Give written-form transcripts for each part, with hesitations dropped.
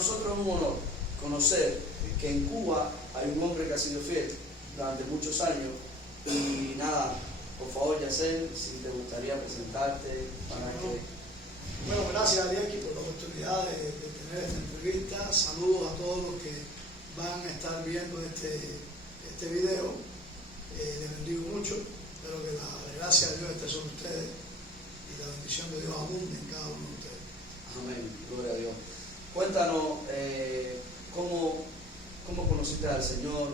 nosotros es un honor conocer que en Cuba hay un hombre que ha sido fiel durante muchos años. Y nada, por favor, Yacel, si te gustaría presentarte para que... Bueno, gracias a Dios por la oportunidad de tener esta entrevista. Saludos a todos los que van a estar viendo este video. Les bendigo mucho. Espero que la gracia de Dios esté sobre ustedes y la bendición de Dios abunde en cada uno de ustedes. Amén, gloria a Dios. Cuéntanos cómo conociste al Señor,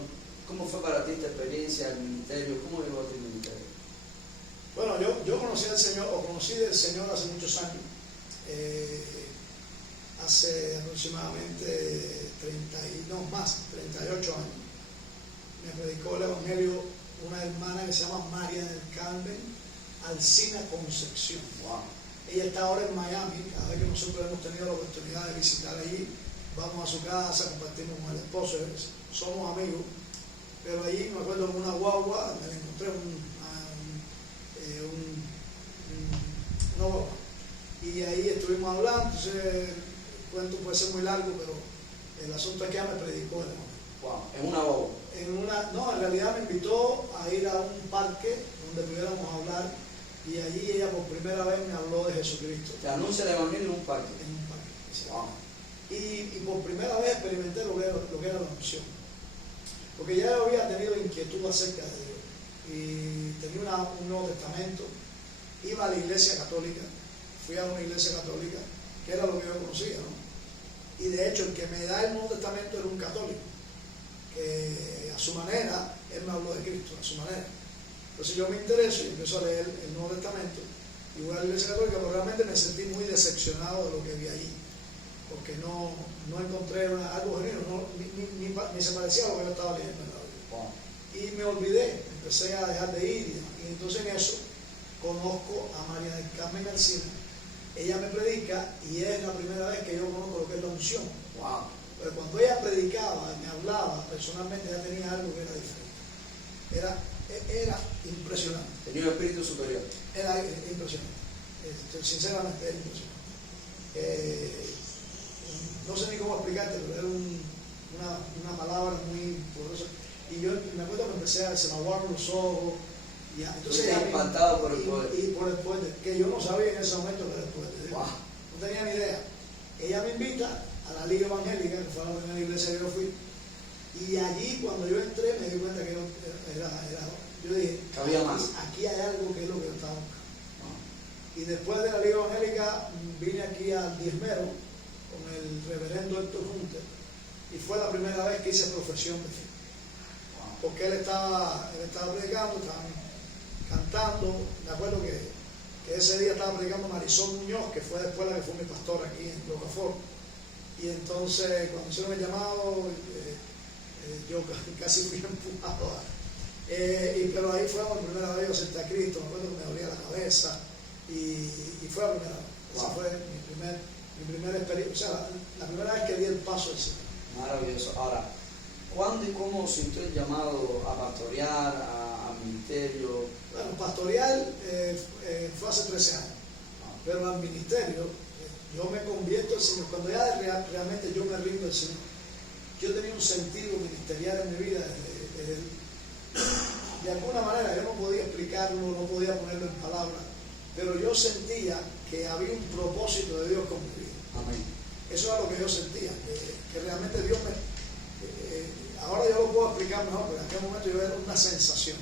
cómo fue para ti esta experiencia, el ministerio, cómo llegó a ti el ministerio. Bueno, yo conocí del Señor hace muchos años. Hace aproximadamente 38 años. Me predicó el Evangelio una hermana que se llama María del Carmen Alcina Concepción. Wow. Ella está ahora en Miami. Cada vez que nosotros hemos tenido la oportunidad de visitar allí, vamos a su casa, compartimos con el esposo, somos amigos. Pero allí me acuerdo en una guagua, me encontré una guagua. Y ahí estuvimos hablando. Entonces el cuento puede ser muy largo, pero el asunto es que ella me predicó el Evangelio. Wow, en una boda. No, en realidad me invitó a ir a un parque donde pudiéramos hablar, y allí ella por primera vez me habló de Jesucristo. Te anuncia el Evangelio en un parque. En un parque. Wow. Y por primera vez experimenté lo que era la unción. Porque ya había tenido inquietud acerca de Dios. Y tenía un Nuevo Testamento. Iba a la iglesia católica. Fui a una iglesia católica, que era lo que yo conocía, ¿no? Y de hecho el que me da el Nuevo Testamento era un católico, que a su manera, él me habló de Cristo, a su manera. Entonces yo me intereso y empiezo a leer el Nuevo Testamento y voy a la iglesia católica, pero realmente me sentí muy decepcionado de lo que vi allí, porque no encontré algo genuino, ni se parecía a lo que yo estaba leyendo en la Biblia. Wow. Y me olvidé, empecé a dejar de ir, y entonces en eso conozco a María del Carmen Alcina. Ella me predica y es la primera vez que yo conozco lo que es la unción. Wow. Pero cuando ella predicaba, me hablaba, personalmente ya tenía algo que era diferente. Era impresionante. Tenía un espíritu superior. Era impresionante. Sinceramente, era impresionante. No sé ni cómo explicarte, pero era una palabra muy poderosa. Y yo me acuerdo que se me aguaron los ojos. Entonces ya impactado por el poder. Y por el poder, que yo no sabía en ese momento que era el poder. Wow. No tenía ni idea. Ella me invita a la Liga Evangélica, que fue la primera iglesia que yo fui. Y allí, cuando yo entré, me di cuenta que yo dije, había más. Aquí hay algo que es lo que yo estaba buscando. Wow. Y después de la Liga Evangélica, vine aquí al Diezmero con el reverendo Héctor Junter, y fue la primera vez que hice profesión de fe. Wow. Porque él estaba predicando, estaba cantando. Me acuerdo que ese día estaba predicando Marisol Muñoz, que fue después la que fue mi pastor aquí en Rocafort. Y entonces cuando hicieron el llamado, yo casi fui empujado. Pero ahí fue la primera vez que yo acepté a Cristo. Me acuerdo que me dolía la cabeza y fue la primera vez. Wow. Esa fue mi primera experiencia, o sea, la primera vez que di el paso del Señor. Maravilloso. Ahora, ¿cuándo y cómo sintió el llamado a pastorear, a ministerio? Bueno, pastoreal fue hace 13 años, pero al ministerio yo me convierto al Señor. Cuando ya realmente yo me rindo al Señor, yo tenía un sentido ministerial en mi vida. De alguna manera yo no podía explicarlo, no podía ponerlo en palabras, pero yo sentía que había un propósito de Dios con mi vida. Amén. Eso era lo que yo sentía, que realmente Dios ahora yo lo puedo explicar mejor, pero en aquel momento yo era una sensación.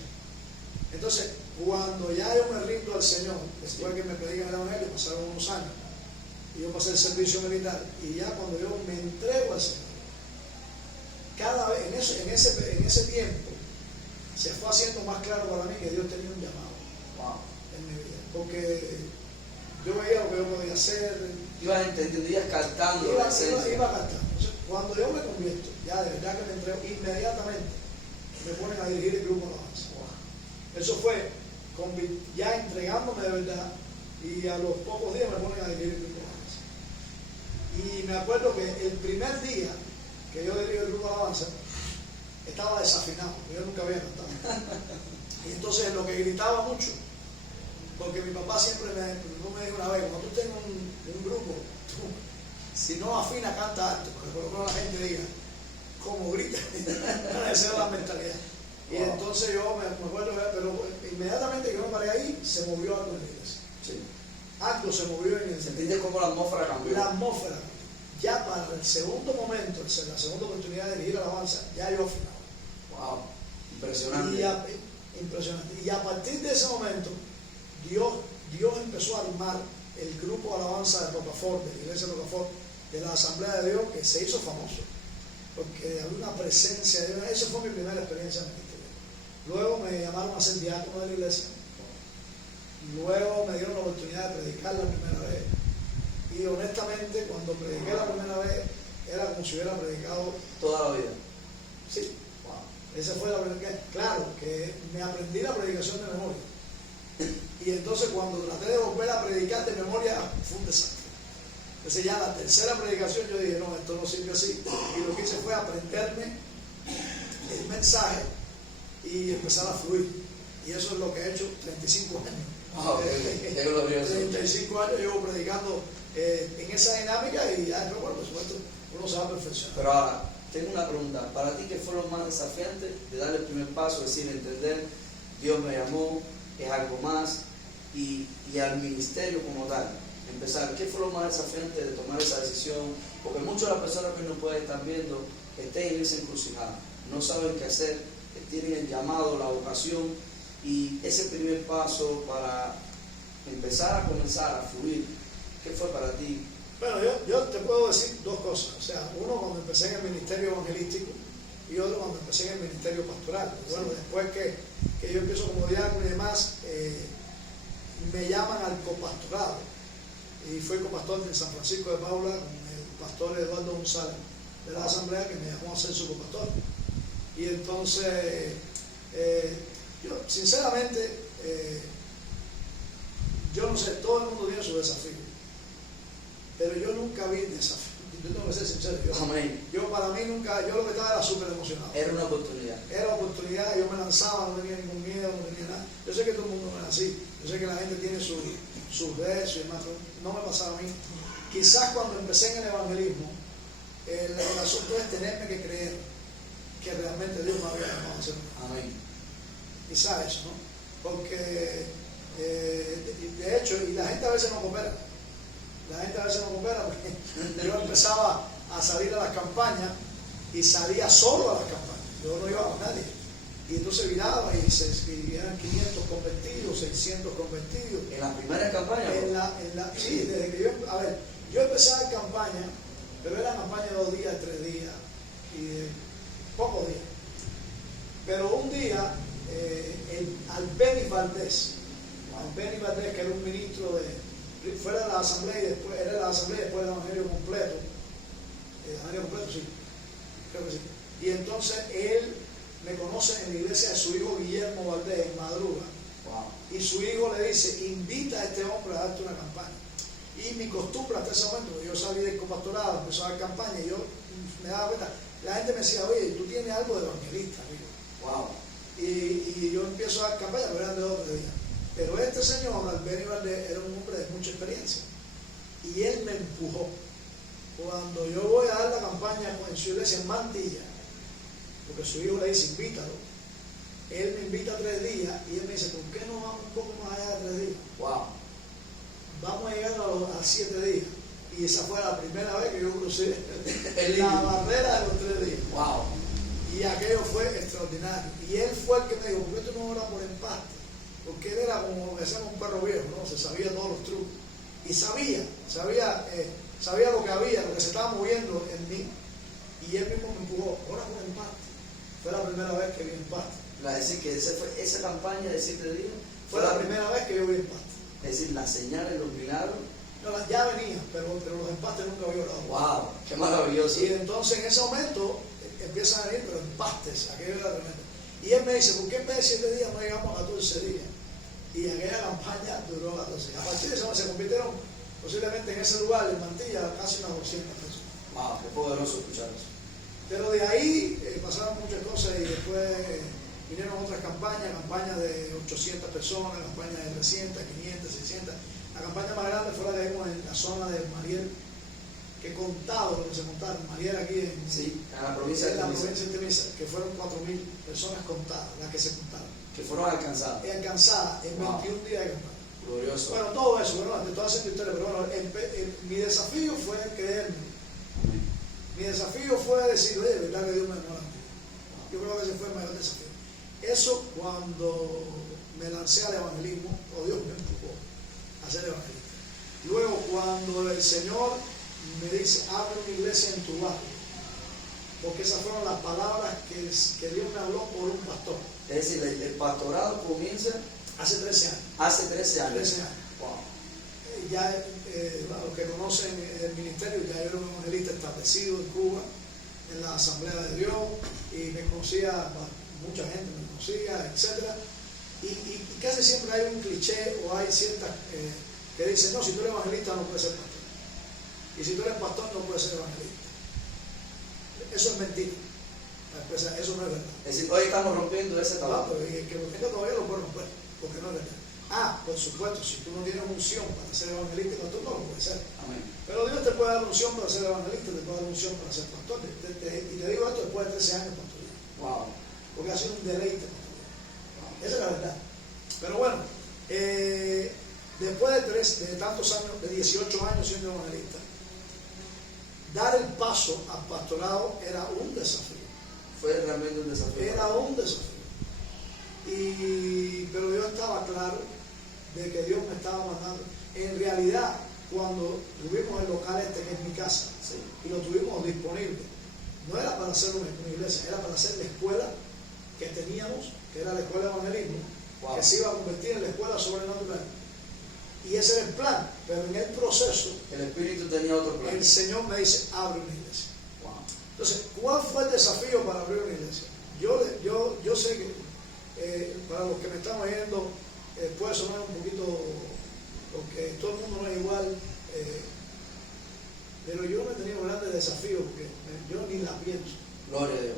Entonces, cuando ya yo me rindo al Señor, después que me predican el Evangelio, pasaron unos años, y yo pasé el servicio militar, y ya cuando yo me entrego al Señor, cada vez, en ese tiempo, se fue haciendo más claro para mí que Dios tenía un llamado. Wow. En mi vida, porque yo veía lo que yo podía hacer. Ibas entendiendo, ibas captando la esencia. Iba captando. Entonces, cuando yo me convierto, ya de verdad que me entrego, inmediatamente me ponen a dirigir el grupo de alabanza. Wow. Eso fue ya entregándome de verdad, y a los pocos días me ponen a dirigir el grupo de alabanza. Y me acuerdo que el primer día que yo dirigí el grupo de alabanza, estaba desafinado, yo nunca había cantado. Y entonces lo que gritaba mucho, porque mi papá siempre me dijo una vez, cuando tú tengas un grupo, si no afina, canta alto, para que por lo menos la gente diga, como grita. Esa era la mentalidad. Y entonces yo me acuerdo, pero inmediatamente que yo me paré ahí, se movió algo en la iglesia. Sí. Algo se movió en el ¿Sentiste cómo la atmósfera cambió? La atmósfera. Ya para el segundo momento, la segunda oportunidad de dirigir alabanza, ya yo afinaba. Wow, impresionante. Impresionante. Y a partir de ese momento, Dios empezó a armar el grupo de alabanza de Rocafort, de la iglesia de Rocafort, de la Asamblea de Dios, que se hizo famoso. Porque había una presencia de Dios. Esa fue mi primera experiencia ministerial. Luego me llamaron a ser diácono de la iglesia. Luego me dieron la oportunidad de predicar la primera vez. Y honestamente, cuando prediqué la primera vez, era como si hubiera predicado toda la vida. Sí, wow. Esa fue la primera vez. Claro, que me aprendí la predicación de memoria. Y entonces cuando traté de volver a predicar de memoria, fue un desastre. Entonces ya la tercera predicación yo dije, no, esto no sirve así. Y lo que hice fue aprenderme el mensaje y empezar a fluir. Y eso es lo que he hecho 35 años. Oh, 35 años llevo predicando en esa dinámica y ya después, bueno, por supuesto, uno se va a perfeccionar. Pero ahora, tengo una pregunta. ¿Para ti qué fue lo más desafiante de dar el primer paso, es decir, entender, Dios me llamó, es algo más, y al ministerio como tal? Empezar, ¿qué fue lo más desafiante de tomar esa decisión? Porque muchas de las personas que nos pueden estar viendo estén en esa encrucijada, no saben qué hacer, tienen el llamado, la vocación, y ese primer paso para comenzar a fluir, ¿qué fue para ti? Bueno, yo te puedo decir dos cosas. O sea, uno cuando empecé en el ministerio evangelístico y otro cuando empecé en el ministerio pastoral. Y bueno, sí. Después que yo empiezo como diácono y demás, me llaman al copastorado. Y fui copastor de San Francisco de Paula con el pastor Eduardo González de la Asamblea, que me llamó a ser su copastor. Y entonces, yo sinceramente, yo no sé, todo el mundo tiene su desafío, pero yo nunca vi el desafío. Yo tengo que ser sincero. Yo para mí nunca, yo lo que estaba era súper emocionado. Era una oportunidad. Era una oportunidad, yo me lanzaba, no tenía ningún miedo, no tenía nada. Yo sé que todo el mundo no es así. Yo sé que la gente tiene sus versos y demás, no me pasaba a mí. Quizás cuando empecé en el evangelismo, el asunto es tenerme que creer que realmente Dios me había llamado a hacer. Amén. Quizás eso, ¿no? Porque de hecho, y la gente a veces no coopera. La gente a veces no coopera porque yo empezaba a salir a las campañas y salía solo a las campañas. Yo no iba con nadie. Y entonces viraba y eran 500 convertidos, 600 convertidos. ¿En las primeras campañas? Sí, desde que yo empecé a dar campaña, pero era campaña de 2 días, 3 días y de pocos días. Pero un día, Albeni Valdés, que era un ministro fuera de la asamblea y después era de la asamblea y después del evangelio completo, sí, creo que sí. Y entonces él me conoce en la iglesia de su hijo Guillermo Valdés en Madruga. Wow. Y su hijo le dice, invita a este hombre a darte una campaña. Y mi costumbre hasta ese momento, yo salí del copastorado, empezó a dar campaña y yo me daba cuenta, la gente me decía, oye, tú tienes algo de evangelista, amigo. Wow. Y yo empiezo a dar campaña, pero eran de 2 días. Pero este señor, Albeni Valdés, era un hombre de mucha experiencia. Y él me empujó. Cuando yo voy a dar la campaña en su iglesia en Mantilla, porque su hijo le dice, invítalo. Él me invita 3 días y él me dice, ¿por qué no vamos un poco más allá de 3 días? Wow. Vamos a llegar a 7 días. Y esa fue la primera vez que yo crucé la barrera de los 3 días. Wow. Y aquello fue extraordinario. Y él fue el que me dijo, ¿por qué tú no oras por empate? Porque él era como lo que se llama un perro viejo, ¿no? Se sabía todos los trucos. Y sabía lo que había, lo que se estaba moviendo en mí. Y él mismo me empujó, ora por empate. Fue la primera vez que vi empate. Es decir, que esa campaña de 7 días fue la primera vez que yo vi empate. Es decir, las señales, los milagros. No, ya venían, pero los empates nunca había orado. ¡Wow! ¡Qué maravilloso! Y entonces en ese momento empiezan a venir, pero empates, aquello era tremendo. Y él me dice, ¿por qué en vez de 7 días no llegamos a 14 días? Y aquella campaña duró 14 días. A partir de eso se convirtieron posiblemente en ese lugar, en Mantilla, casi unas 200 personas. ¡Wow! ¡Qué poderoso escuchar eso! Pero de ahí pasaron muchas cosas y después vinieron otras campañas de 800 personas, campañas de 300, 500, 600. La campaña más grande fue la que vimos en la zona de Mariel, que contado lo que se montaron, Mariela aquí en, Sí, en la provincia en de la Temisa, provincia de Temisa, que fueron 4.000 personas contadas, las que se contaron. que fueron alcanzadas. Alcanzadas en Wow. 21 días de campaña. Glorioso. Bueno, todo eso, bueno, te estoy haciendo historia, pero bueno, mi desafío fue creerme. Amén. Mi desafío fue decir, oye, ¿verdad que Dios me amó? Yo creo que ese fue el mayor desafío. Eso cuando me lancé al evangelismo, o Dios me empujó a ser evangelista. Luego, cuando el Señor me dice, abre una iglesia en tu barrio, porque esas fueron las palabras que Dios me habló por un pastor. Es decir, el pastorado comienza Hace 13 años. hace 13 años. 13 años. Wow. Ya los que conocen el ministerio, ya yo era un evangelista establecido en Cuba, en la Asamblea de Dios, y me conocía, mucha gente me conocía, etc. Y casi siempre hay un cliché o hay ciertas que dicen, no, si tú eres evangelista no puedes ser pastor. Y si tú eres pastor no puedes ser evangelista. Eso es mentira. Eso no es verdad. Es decir, hoy estamos rompiendo ese tabú. Y el que lo tenga todavía lo puede romper, porque no es verdad. Por supuesto, si tú no tienes unción para ser evangelista, pastor no lo puedes ser. Amén. Pero Dios te puede dar unción para ser evangelista, te puede dar unción para ser pastor. Y te digo esto después de 13 años de pastorear. Wow. Porque ha sido un deleite pastorear. Esa es la verdad. Pero bueno, después de tantos años, de 18 años siendo evangelista, dar el paso al pastorado era un desafío. Fue realmente un desafío. Era un desafío. Pero yo estaba claro de que Dios me estaba mandando. En realidad, cuando tuvimos el local que es mi casa, Sí. y lo tuvimos disponible, no era para hacer una iglesia, era para hacer la escuela que teníamos, que era la escuela de evangelismo, Wow. que se iba a convertir en la escuela sobrenatural. Y ese era el plan, pero en el proceso, El Espíritu tenía otro plan. el Señor me dice, abre una iglesia. Wow. Entonces, ¿cuál fue el desafío para abrir una iglesia? Yo sé que para los que me están oyendo puede sonar un poquito, porque todo el mundo no es igual, pero yo no he tenido grandes desafíos, porque yo ni la pienso. Gloria a Dios.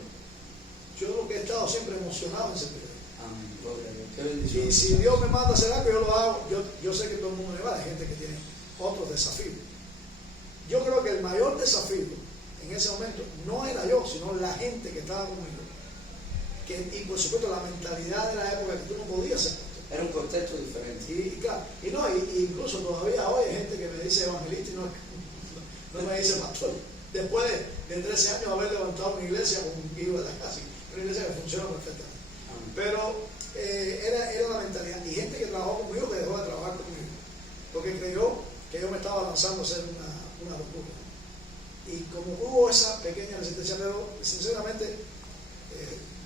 Yo lo que he estado siempre emocionado en ese periodo. Amén. Gloria a Dios. Qué bendición. Y si Dios me manda a hacer algo, yo lo hago. Yo sé que todo el mundo me va, hay gente que tiene otros desafíos. Yo creo que el mayor desafío en ese momento no era yo, sino la gente que estaba conmigo. Y por supuesto la mentalidad de la época que tú no podías ser pastor. Era un contexto diferente. Y claro, incluso todavía hoy hay gente que me dice evangelista y no me dice pastor. Después de 13 años de haber levantado una iglesia con un vivo de la casa, una iglesia que funciona perfectamente. Amén. Pero era la mentalidad. Y gente que trabajó conmigo que dejó de trabajar conmigo, porque creyó que yo me estaba lanzando a hacer una locura. Y como hubo esa pequeña resistencia, pero sinceramente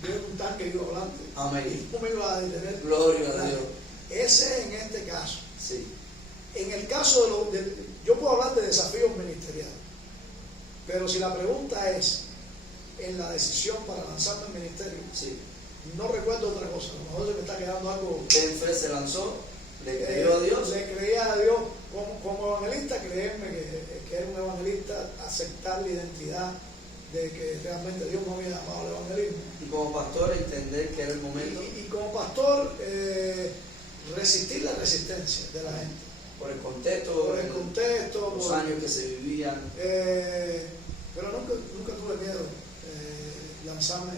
yo era un tanque iba adelante. Amén. Y no me iba a detener. Gloria a Dios. Ese en este caso. Sí. En el caso yo puedo hablar de desafíos ministeriales, pero si la pregunta es en la decisión para lanzarme al ministerio, Sí. no recuerdo otra cosa. A lo mejor se me está quedando algo. En fe se lanzó, le creyó a Dios. Le creía a Dios como evangelista, creerme que era un evangelista, aceptar la identidad de que realmente Dios me había llamado al evangelismo. Y como pastor entender que era el momento. Y como pastor, resistir la resistencia de la gente. Por el contexto, Por el contexto, los años que se vivían. pero nunca tuve miedo lanzarme.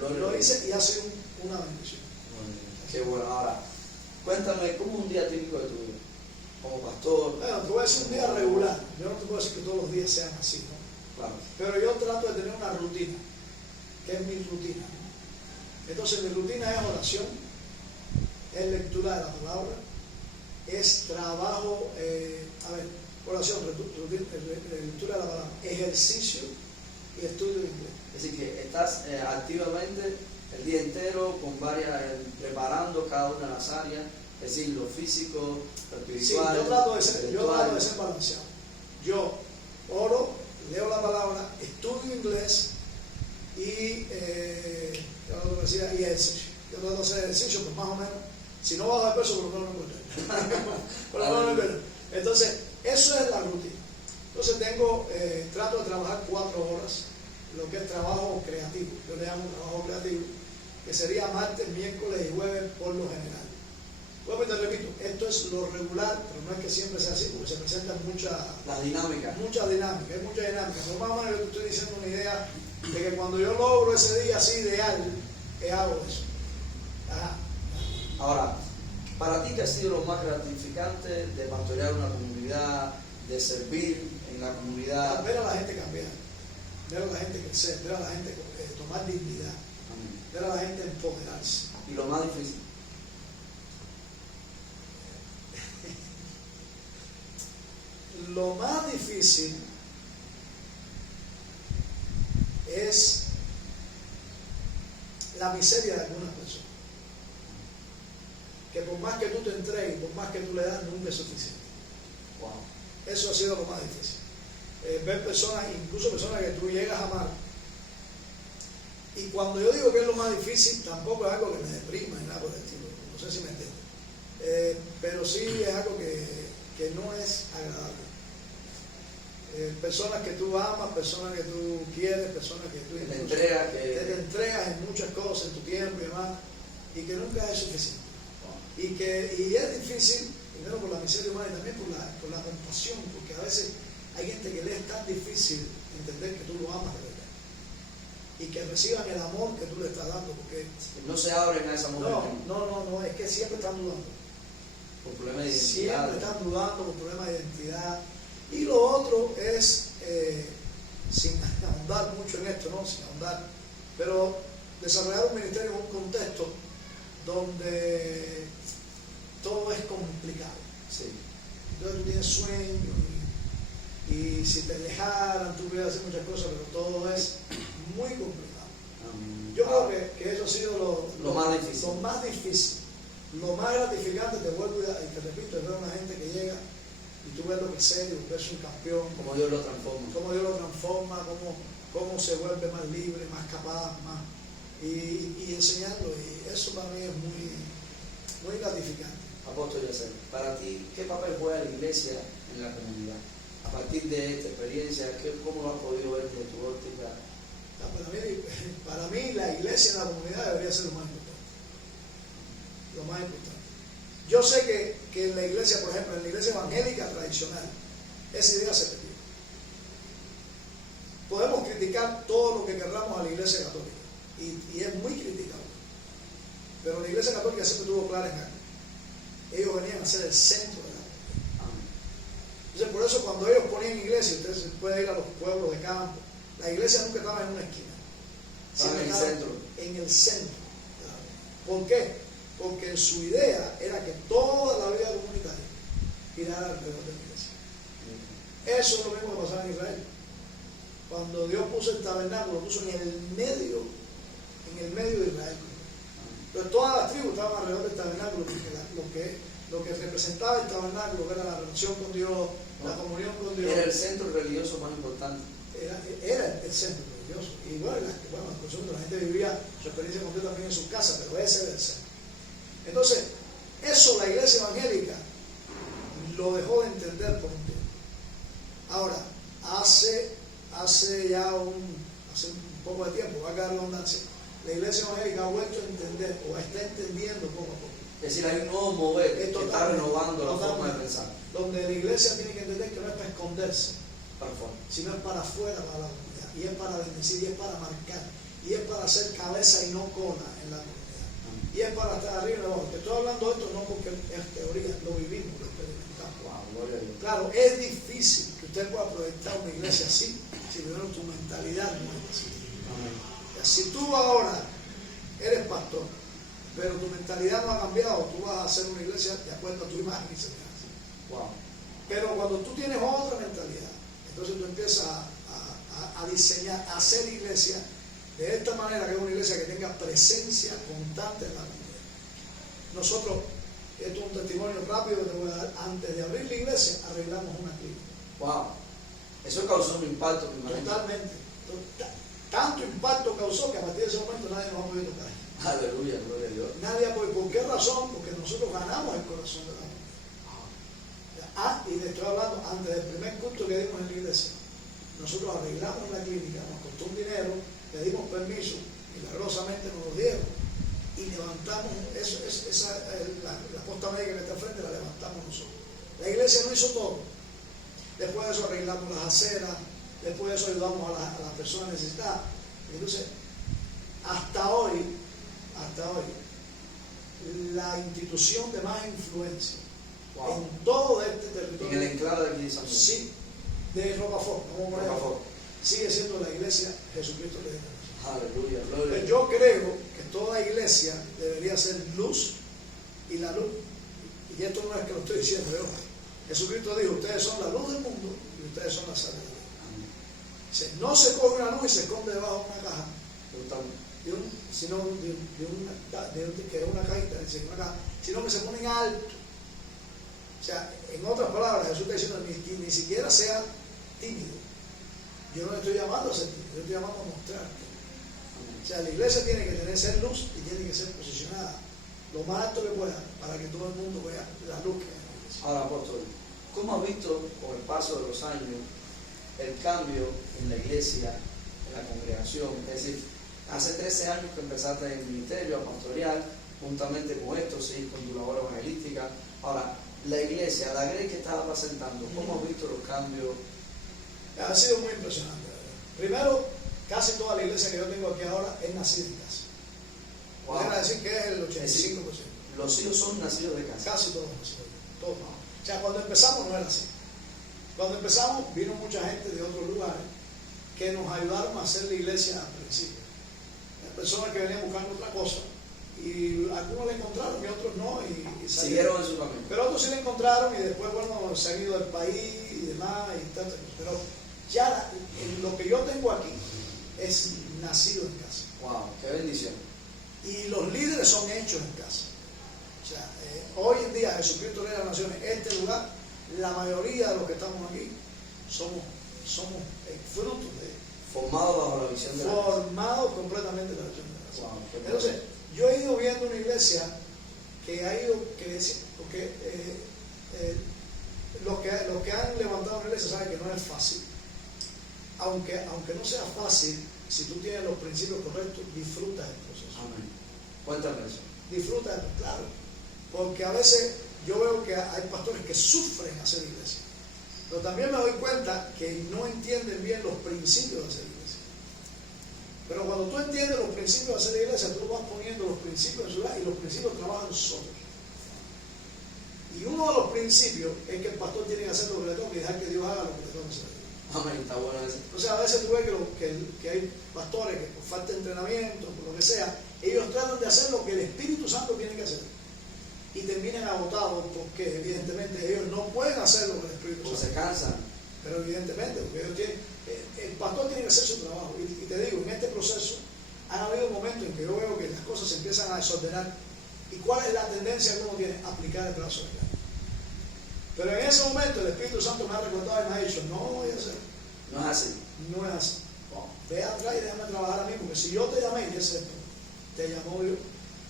Lo hice y ha sido una bendición. Qué bueno. Ahora, cuéntame, ¿cómo es un día típico de tu vida? Como pastor. Bueno, te voy a decir un día regular. Yo no te puedo decir que todos los días sean así, ¿no? Claro. Pero yo trato de tener una rutina, que es mi rutina. Entonces mi rutina es oración, es lectura de la palabra, es trabajo, oración, lectura de la palabra, ejercicio y estudio de inglés. Es decir, que estás activamente el día entero con preparando cada una de las áreas, es decir, lo físico, lo espiritual. Sí, yo trato de ser balanceado. Yo oro, leo la palabra, estudio inglés y ejercicio. Yo trato de hacer ejercicio, pues más o menos, si no bajo de peso, por lo menos no engordo. Entonces, eso es la rutina. Entonces trato de trabajar 4 horas, lo que es trabajo creativo. Yo le llamo trabajo creativo, que sería martes, miércoles y jueves por lo general. Bueno, te repito, esto es lo regular, pero no es que siempre sea así, porque se presentan Las dinámicas. mucha dinámica, hay mucha dinámica. No más o menos yo te estoy diciendo una idea de que cuando yo logro ese día así ideal, hago eso. Ajá. Ahora, para ti, ¿qué ha sido lo más gratificante de pastorear una comunidad, de servir en la comunidad? Ver a la gente cambiar, ver a la gente crecer, ver a la gente tomar dignidad, ver a la gente empoderarse. ¿Y lo más difícil? Lo más difícil es la miseria de algunas personas. Que por más que tú te entregues, por más que tú le das, nunca es suficiente. Wow. Eso ha sido lo más difícil. Ver personas, incluso personas que tú llegas a amar. Y cuando yo digo que es lo más difícil, tampoco es algo que me deprima ni nada por el estilo. No sé si me entienden. Pero sí es algo que no es agradable. Personas que tú amas, personas que tú quieres, personas que tú te entregas, que te entregas en muchas cosas, en tu tiempo y demás, y que nunca es suficiente. Y es difícil, primero por la miseria humana y también por la compasión, porque a veces hay gente que le es tan difícil entender que tú lo amas de verdad y que reciban el amor que tú le estás dando, porque no se abren a esa mujer. No, es que siempre están dudando. Por problemas de identidad. Siempre están dudando por problemas de identidad. Y lo otro es, sin ahondar mucho en esto, ¿no? Sin ahondar, pero desarrollar un ministerio en un contexto donde todo es complicado. Sí. Entonces tú tienes sueño y si te dejaran tú pudieras hacer muchas cosas, pero todo es muy complicado. Yo creo que eso ha sido lo más difícil. Lo más difícil. Lo más gratificante, te vuelvo y te repito, es ver a una gente que llega y tú ves lo que es serio, ves un campeón. Como Dios lo transforma. Cómo Dios lo transforma, cómo se vuelve más libre, más capaz, más. Y enseñarlo. Y eso para mí es muy gratificante. Apóstol Yacer, para ti, ¿qué papel juega la iglesia en la comunidad? A partir de esta experiencia, ¿cómo lo has podido ver desde tu óptica? Para mí, la iglesia en la comunidad debería ser lo más importante. Lo más importante. Yo sé que en la iglesia, por ejemplo, en la iglesia evangélica tradicional, esa idea se perdió. Podemos criticar todo lo que querramos a la iglesia católica, y es muy criticable. Pero la iglesia católica siempre tuvo clara en algo. Ellos venían a ser el centro de la comunidad. Entonces, por eso cuando ellos ponían iglesia, ustedes pueden ir a los pueblos de campo, la iglesia nunca estaba en una esquina. Estaba en el centro. En el centro. ¿Por qué? Porque su idea era que toda la vida comunitaria girara alrededor de la iglesia. Eso es lo mismo que pasaba en Israel. Cuando Dios puso el tabernáculo, lo puso en el medio de Israel. Entonces todas las tribus estaban alrededor del tabernáculo, porque lo que representaba el tabernáculo, que era la relación con Dios, la comunión con Dios. Era el centro religioso más importante. Era el centro religioso. Y bueno, la gente vivía su experiencia con Dios también en sus casas, pero ese era el centro. Entonces, eso la iglesia evangélica lo dejó de entender por un tiempo. Ahora, hace un poco de tiempo, va a quedar la redundancia, la iglesia evangélica ha vuelto a entender o está entendiendo poco a poco. Es decir, hay un nuevo mover que está renovando la forma de pensar. Donde la iglesia tiene que entender que no es para esconderse, para afuera, sino es para afuera, para la comunidad, y es para bendecir, y es para marcar, y es para hacer cabeza y no cola en la comunidad. Y es para estar arriba y abajo. Te estoy hablando de esto no porque es teoría, lo vivimos, lo experimentamos. Wow, claro, es difícil que usted pueda proyectar una iglesia así, si primero tu mentalidad no es así. Si tú ahora eres pastor, pero tu mentalidad no ha cambiado, tú vas a hacer una iglesia de acuerdo a tu imagen y semejanza. Wow. Pero cuando tú tienes otra mentalidad, entonces tú empiezas a diseñar, a hacer iglesia de esta manera, que es una iglesia que tenga presencia constante en la comunidad. Nosotros, esto es un testimonio rápido que te voy a dar, antes de abrir la iglesia, arreglamos una clínica. Wow. Eso causó un impacto. Totalmente. Tanto impacto causó que a partir de ese momento nadie nos ha podido tocar. Aleluya, gloria a Dios. Nadie ha podido. ¿Por qué razón? Porque nosotros ganamos el corazón de la comunidad. Y le estoy hablando, antes del primer culto que dimos en la iglesia, nosotros arreglamos la clínica, nos costó un dinero, pedimos permiso, milagrosamente nos lo dieron, y levantamos, la apóstol esta médica que está al frente la levantamos nosotros. La iglesia no hizo todo. Después de eso arreglamos las aceras, después de eso ayudamos a las personas necesitadas. Entonces, hasta hoy, la institución de más influencia en todo este territorio, en el enclave de aquí de San Luis, sí, de Rocafort, sigue siendo la iglesia Jesucristo de Nazaret. Aleluya, gloria. Pero yo creo que toda iglesia debería ser luz, y la luz, y esto no es que lo estoy diciendo yo, Jesucristo dijo, ustedes son la luz del mundo y ustedes son la sal del mundo. No se coge una luz y se esconde debajo de una caja, sino que se ponen alto. O sea, en otras palabras, Jesús está diciendo, ni siquiera sea tímido. Yo no le estoy llamando a ser tímido, yo estoy llamando a mostrarte. O sea, la iglesia tiene que ser luz y tiene que ser posicionada lo más alto que pueda para que todo el mundo vea la luz que hay en la iglesia. Ahora, apóstol, ¿cómo has visto con el paso de los años el cambio en la iglesia, en la congregación? Es decir, hace 13 años que empezaste en el ministerio pastoral, juntamente con esto, sí, con tu labor evangelística. Ahora, la iglesia, la Grey que estaba presentando, ¿cómo has visto los cambios? Ha sido muy impresionante. Primero, casi toda la iglesia que yo tengo aquí ahora es nacida en casa. Podría decir que es el 85%. Los hijos son nacidos de casa. Casi todos nacidos. Todos. O sea, cuando empezamos no era así. Cuando empezamos vino mucha gente de otros lugares que nos ayudaron a hacer la iglesia al principio. Personas que venían buscando otra cosa y algunos la encontraron y otros no. Y siguieron en su camino. Pero otros sí la encontraron y después, bueno, se han ido del país y demás. Pero ya lo que yo tengo aquí es nacido en casa. ¡Wow! ¡Qué bendición! Y los líderes son hechos en casa. O sea, hoy en día Jesucristo de las Naciones, este lugar, la mayoría de los que estamos aquí somos frutos de formados bajo la visión de la casa. Formados completamente de la visión de la casa. Wow, entonces, yo he ido viendo una iglesia que ha ido creciendo, porque los que han levantado una iglesia saben que no es fácil. Aunque no sea fácil, si tú tienes los principios correctos, disfruta el proceso. Amén. Cuéntame eso. Disfruta, claro. Porque a veces yo veo que hay pastores que sufren hacer iglesia. Pero también me doy cuenta que no entienden bien los principios de hacer iglesia. Pero cuando tú entiendes los principios de hacer iglesia, tú vas poniendo los principios en su lugar y los principios trabajan solos. Y uno de los principios es que el pastor tiene que hacer lo que le toca y dejar que Dios haga lo que le toca hacer. Amén, está bueno eso. O sea, a veces tú ves que hay pastores que por falta de entrenamiento, por lo que sea, ellos tratan de hacer lo que el Espíritu Santo tiene que hacer. Y terminan agotados porque evidentemente ellos no pueden hacer lo que el Espíritu Santo. Se cansan. Pero evidentemente, porque ellos el pastor tiene que hacer su trabajo. Y te digo, en este proceso han habido momentos en que yo veo que las cosas se empiezan a desordenar. ¿Y cuál es la tendencia que uno tiene? Aplicar el brazo de Dios. Pero en ese momento el Espíritu Santo me ha recordado y me ha dicho, no lo voy a hacer. No es así. No es así. Ve atrás y déjame trabajar a mí, porque si yo te llamé, y es esto, te llamó Dios.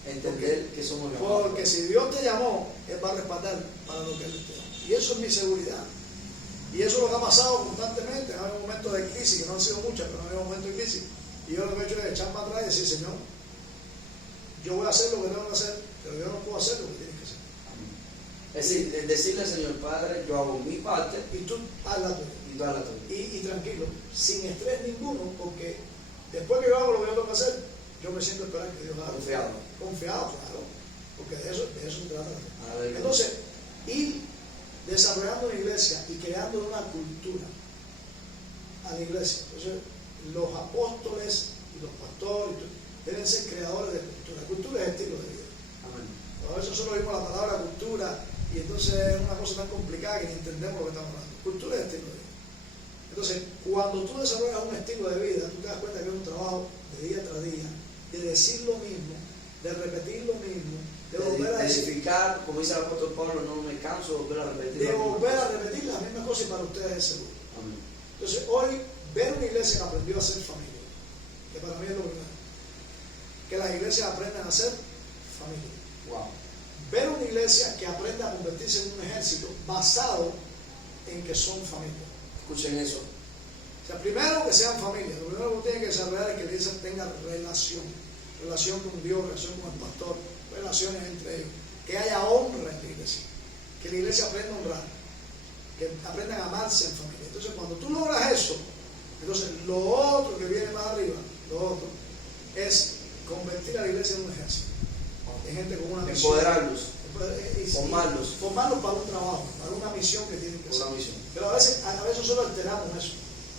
Entender que somos llamados. Porque si Dios te llamó, Él va a respaldar para lo que Él te llama. Y eso es mi seguridad. Y eso es lo que ha pasado constantemente. Ha habido momentos de crisis, que no han sido muchas, pero ha habido momentos de crisis. Y yo lo que he hecho es echar para atrás y decir, Señor, yo voy a hacer lo que tengo que hacer, pero yo no puedo hacer lo que tienes que hacer. Es decir, decirle al Señor Padre, yo hago mi parte y tú haz la tuya. Y tú haz la tuya. Y tranquilo, sin estrés ninguno, porque después que yo hago lo que yo tengo que hacer, yo me siento esperar que Dios haga. Confiado. Confiado, claro. Porque de eso se trata. Aleluya. Entonces, ir desarrollando una iglesia y creando una cultura a la iglesia. Entonces, los apóstoles y los pastores deben ser creadores de cultura. Cultura es estilo de vida. Amén. A veces solo oímos la palabra cultura y entonces es una cosa tan complicada que ni entendemos lo que estamos hablando. Cultura es estilo de vida. Entonces, cuando tú desarrollas un estilo de vida, tú te das cuenta que es un trabajo de día tras día, de decir lo mismo, de repetir lo mismo, de volver a decir, edificar, como dice el apóstol Pablo, no me canso de volver a repetir. De volver a repetir las mismas cosas y para ustedes es seguro. Amén. Entonces, hoy, ver una iglesia que aprendió a ser familia, que para mí es lo primero, que las iglesias aprendan a ser familia. Wow. Ver una iglesia que aprenda a convertirse en un ejército basado en que son familia. Escuchen eso. O sea, primero que sean familia. Lo primero que tiene que desarrollar es que la iglesia tenga relación con Dios, relación con el pastor, relaciones entre ellos. que haya honra en la iglesia, que la iglesia aprenda a honrar, que aprendan a amarse en familia. Entonces, cuando tú logras eso, entonces lo otro que viene más arriba, lo otro, es convertir a la iglesia en un ejército, en gente con una misión. Empoderarlos, formarlos para un trabajo, para una misión que tienen que hacer. una misión. Pero a veces nosotros alteramos eso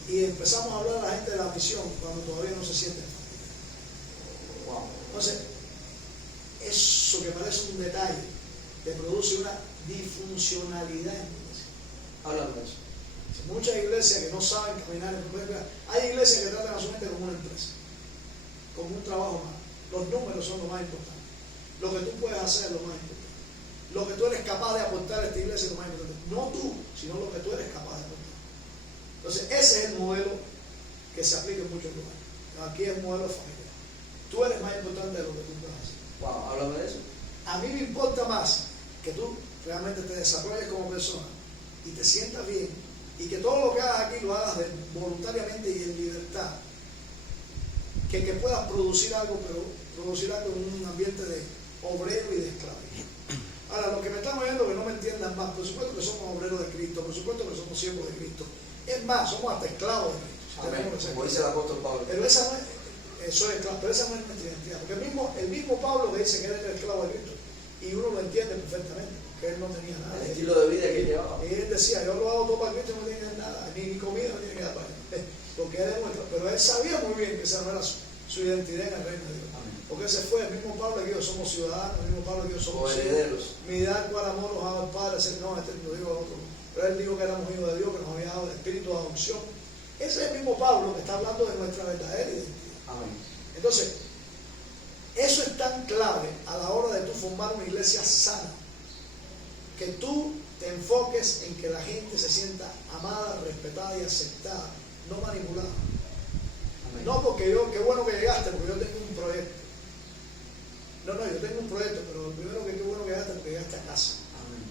y empezamos a hablar a la gente de la misión cuando todavía no se sienten. Wow. Entonces, eso que parece un detalle te produce una disfuncionalidad en la iglesia. Háblame de eso. Muchas iglesias que no saben caminar en el. Hay iglesias que tratan a su gente como una empresa, como un trabajo más. Los números son lo más importante. Lo que tú puedes hacer es lo más importante. Lo que tú eres capaz de aportar a esta iglesia es lo más importante. No tú, sino lo que tú eres capaz de aportar. Entonces, ese es el modelo que se aplica en muchos lugares. Aquí es el modelo familiar. Tú eres más importante de lo que tú puedes hacer. Wow, háblame de eso. A mí me importa más que tú realmente te desarrolles como persona y te sientas bien y que todo lo que hagas aquí lo hagas voluntariamente y en libertad, que puedas producir algo, pero producir algo en un ambiente de obrero y de esclavo. Ahora, los que me están oyendo que no me entiendan más, por supuesto que somos obreros de Cristo, por supuesto que somos siervos de Cristo. Es más, somos hasta esclavos de Cristo. Amén. Como dice el apóstol Pablo. Pero esa no es, pero esa no es nuestra identidad. Porque el mismo Pablo que dice que él era el esclavo de Cristo, y uno lo entiende perfectamente, que él no tenía nada. El estilo de vida que llevaba. Y él decía, yo lo hago todo para Cristo y no tiene nada, ni comida no tiene que dar para él. Porque él demuestra, pero él sabía muy bien que esa no era su identidad en el reino de Dios. Amén. Porque ese fue el mismo Pablo que yo somos ciudadanos, el mismo Pablo que yo somos herederos. Mirar cuál amor nos ha dado el Padre, no, lo digo a otro. Pero él dijo que éramos hijos de Dios, que nos había dado el espíritu de adopción. Ese es el mismo Pablo que está hablando de nuestra verdadera identidad. Amén. Entonces, eso es tan clave a la hora de tú formar una iglesia sana, que tú te enfoques en que la gente se sienta amada, respetada y aceptada, no manipulada. Amén. No porque qué bueno que llegaste, porque yo tengo un proyecto. No, yo tengo un proyecto, pero primero que qué bueno que llegaste, porque llegaste a casa. Amén.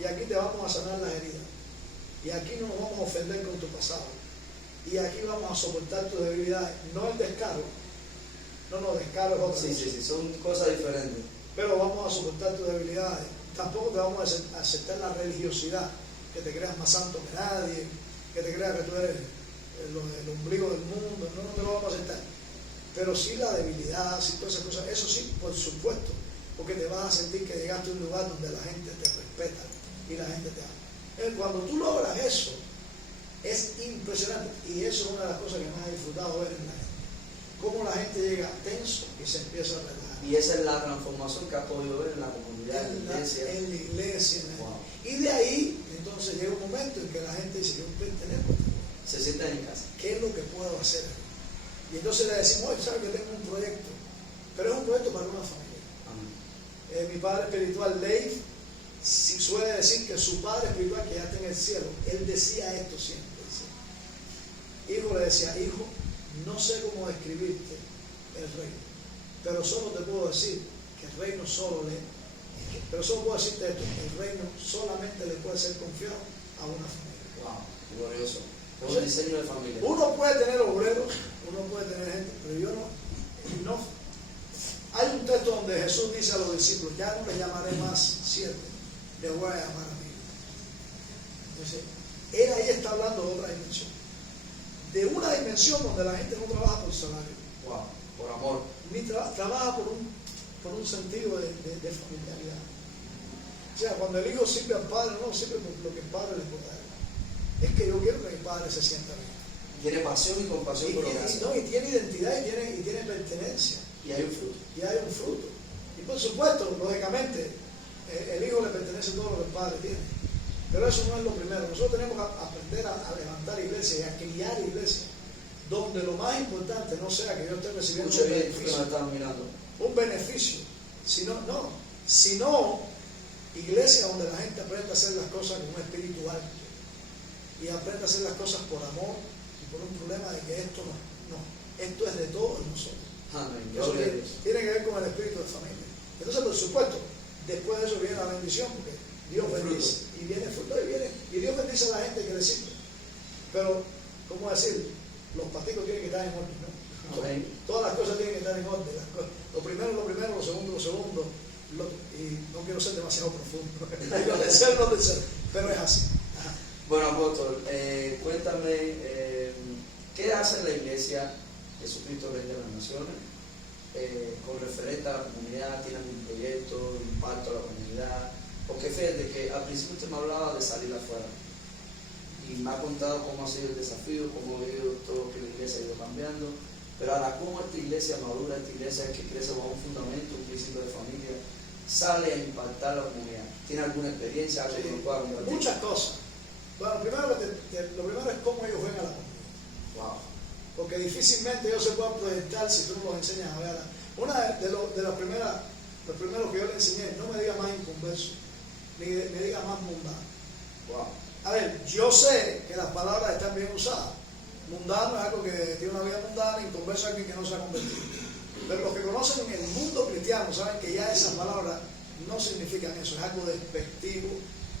Y aquí te vamos a sanar las heridas. Y aquí no nos vamos a ofender con tu pasado. Y aquí vamos a soportar tus debilidades. No el descaro. No, descaro es otra cosa. Sí, son cosas diferentes. Pero vamos a soportar tus debilidades. Tampoco te vamos a aceptar la religiosidad, que te creas más santo que nadie, que te creas que tú eres el ombligo del mundo. No te lo vamos a aceptar. Pero sí la debilidad, sí todas esas cosas, eso sí, por supuesto, porque te vas a sentir que llegaste a un lugar donde la gente te respeta y la gente te ama. Cuando tú logras eso, es impresionante, y eso es una de las cosas que más he disfrutado ver en la gente. Cómo la gente llega tenso y se empieza a relajar. Y esa es la transformación que has podido ver en la comunidad, en la iglesia. En la iglesia. Wow. Y de ahí, entonces llega un momento en que la gente dice, yo pertenezco. Se sientan en casa. ¿Qué es lo que puedo hacer? Y entonces le decimos, oye, ¿sabes que tengo un proyecto? Pero es un proyecto para una familia. Amén. Mi padre espiritual, Dave, suele decir que su padre espiritual, que ya está en el cielo, él decía esto siempre. Hijo, le decía, hijo, no sé cómo describirte el reino, pero solo te puedo decir que el reino pero solo puedo decirte esto, el reino solamente le puede ser confiado a una familia. Wow, glorioso. Es un diseño de familia. Uno puede tener obreros, uno puede tener gente, pero yo no. Hay un texto donde Jesús dice a los discípulos, ya no les llamaré más siervos, les voy a llamar amigos. Entonces, él ahí está hablando de otra dimensión. De una dimensión donde la gente no trabaja por salario. Wow, por amor. Ni trabaja por un sentido de familiaridad. O sea, cuando el hijo sirve al padre, no sirve por lo que el padre le puede dar. Es que yo quiero que mi padre se sienta bien. Tiene pasión y compasión por lo que hace. Y tiene identidad y tiene pertenencia. Y hay un fruto. Y hay un fruto. Y por supuesto, lógicamente, el hijo le pertenece todo lo que el padre tiene. Pero eso no es lo primero. Nosotros tenemos que aprender a levantar iglesias y a criar iglesias, donde lo más importante no sea que yo esté recibiendo un beneficio. Un beneficio. Sino iglesias donde la gente aprenda a hacer las cosas con un espíritu alto. Y aprenda a hacer las cosas por amor y por un problema de que esto esto es de todos nosotros. Amén. Eso tiene que ver con el espíritu de familia. Entonces, por supuesto, después de eso viene la bendición, porque Dios bendice. Y viene fruto, y Dios bendice a la gente que le sirve. Pero, ¿cómo decir? Los pasticos tienen que estar en orden, ¿no? Amén. Todas las cosas tienen que estar en orden. Lo primero, lo segundo, y no quiero ser demasiado profundo, lo tercero, lo tercero, pero es así. Ajá. Bueno, apóstol, cuéntame, ¿qué hace la Iglesia Jesucristo Rey de las Naciones con referente a la comunidad? ¿Tiene algún proyecto, impacto a la comunidad? Porque fíjate que al principio usted me hablaba de salir afuera y me ha contado cómo ha sido el desafío, cómo ha ido todo que la iglesia ha ido cambiando, pero ahora cómo esta iglesia madura, esta iglesia que crece bajo un fundamento, un principio de familia, sale a impactar a la comunidad. ¿Tiene alguna experiencia, algo que nos pueda compartir? Muchas cosas. Bueno, lo primero es cómo ellos ven a la comunidad. Wow. Porque difícilmente ellos se puedan proyectar si tú no los enseñas a ver. Una de las primeras, lo primero que yo le enseñé, no me diga más inconverso, ni me diga más mundano. Wow. A ver, yo sé que las palabras están bien usadas. Mundano es algo que tiene una vida mundana, inconverso es alguien que no se ha convertido. Pero los que conocen el mundo cristiano saben que ya esas palabras no significan eso, es algo despectivo,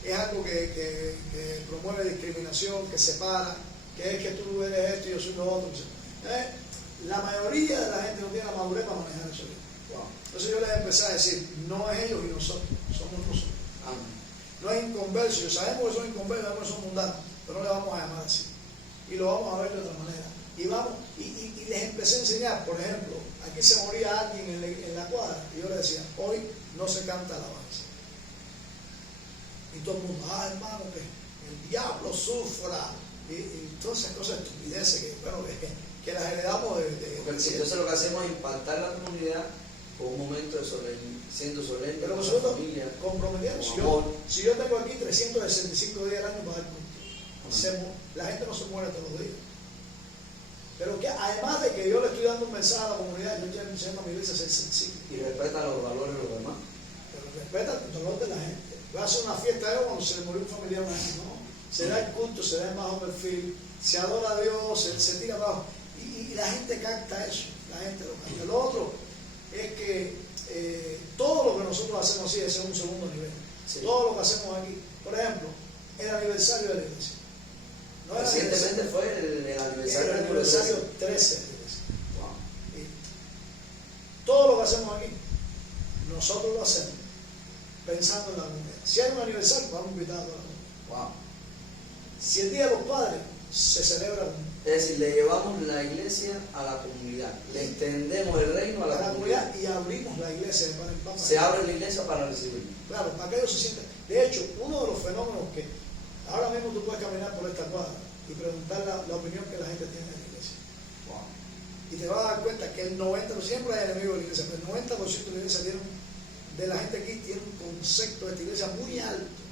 es algo que promueve discriminación, que separa, que es que tú eres esto y yo soy lo otro. La mayoría de la gente no tiene la madurez para manejar eso. Wow. Entonces yo les empecé a decir, no es ellos y nosotros, somos nosotros. Amén. No es inconverso, sabemos que son inconversos, sabemos que son mundanos, pero no le vamos a llamar así. Y lo vamos a ver de otra manera. Y les empecé a enseñar, por ejemplo, aquí se moría alguien en la cuadra, y yo le decía, hoy no se canta alabanza. Y todo el mundo, hermano, que el diablo sufra. Y todas esas cosas estupideces que las heredamos Entonces lo que hacemos es impactar la comunidad con un momento de siendo solemne, pero con la nosotros familia, comprometemos. Si yo tengo aquí 365 días al año para dar culto, la gente no se muere todos los días. Pero que además de que yo le estoy dando un mensaje a la comunidad, yo estoy enseñando a mi iglesia a ser sensible. Y respeta los valores de los demás. Pero respeta el dolor de la gente. Voy a hacer una fiesta yo cuando se le murió un familiar, no. Se da el culto, se da el bajo perfil, se adora a Dios, se tira abajo. Y la gente capta eso, la gente lo capta. Lo otro es que todo lo que nosotros hacemos así es un segundo nivel. Sí. Todo lo que hacemos aquí, por ejemplo, el aniversario de la iglesia. No recientemente fue el aniversario, el aniversario 13 de la iglesia. Wow. Todo lo que hacemos aquí, nosotros lo hacemos pensando en la comunidad. Si hay un aniversario, vamos a invitar a toda la comunidad. Wow. Si el Día de los Padres se celebra, es decir, le llevamos la iglesia a la comunidad, le extendemos el reino a la comunidad y abrimos la iglesia de pan en pan. Se abre la iglesia para recibir. Claro, para que ellos se sientan. De hecho, uno de los fenómenos que ahora mismo tú puedes caminar por esta cuadra y preguntar la opinión que la gente tiene de la iglesia. Wow. Y te vas a dar cuenta que el 90%, siempre hay enemigos de la iglesia, pero el 90% de la iglesia de la gente aquí tiene un concepto de esta iglesia muy alto.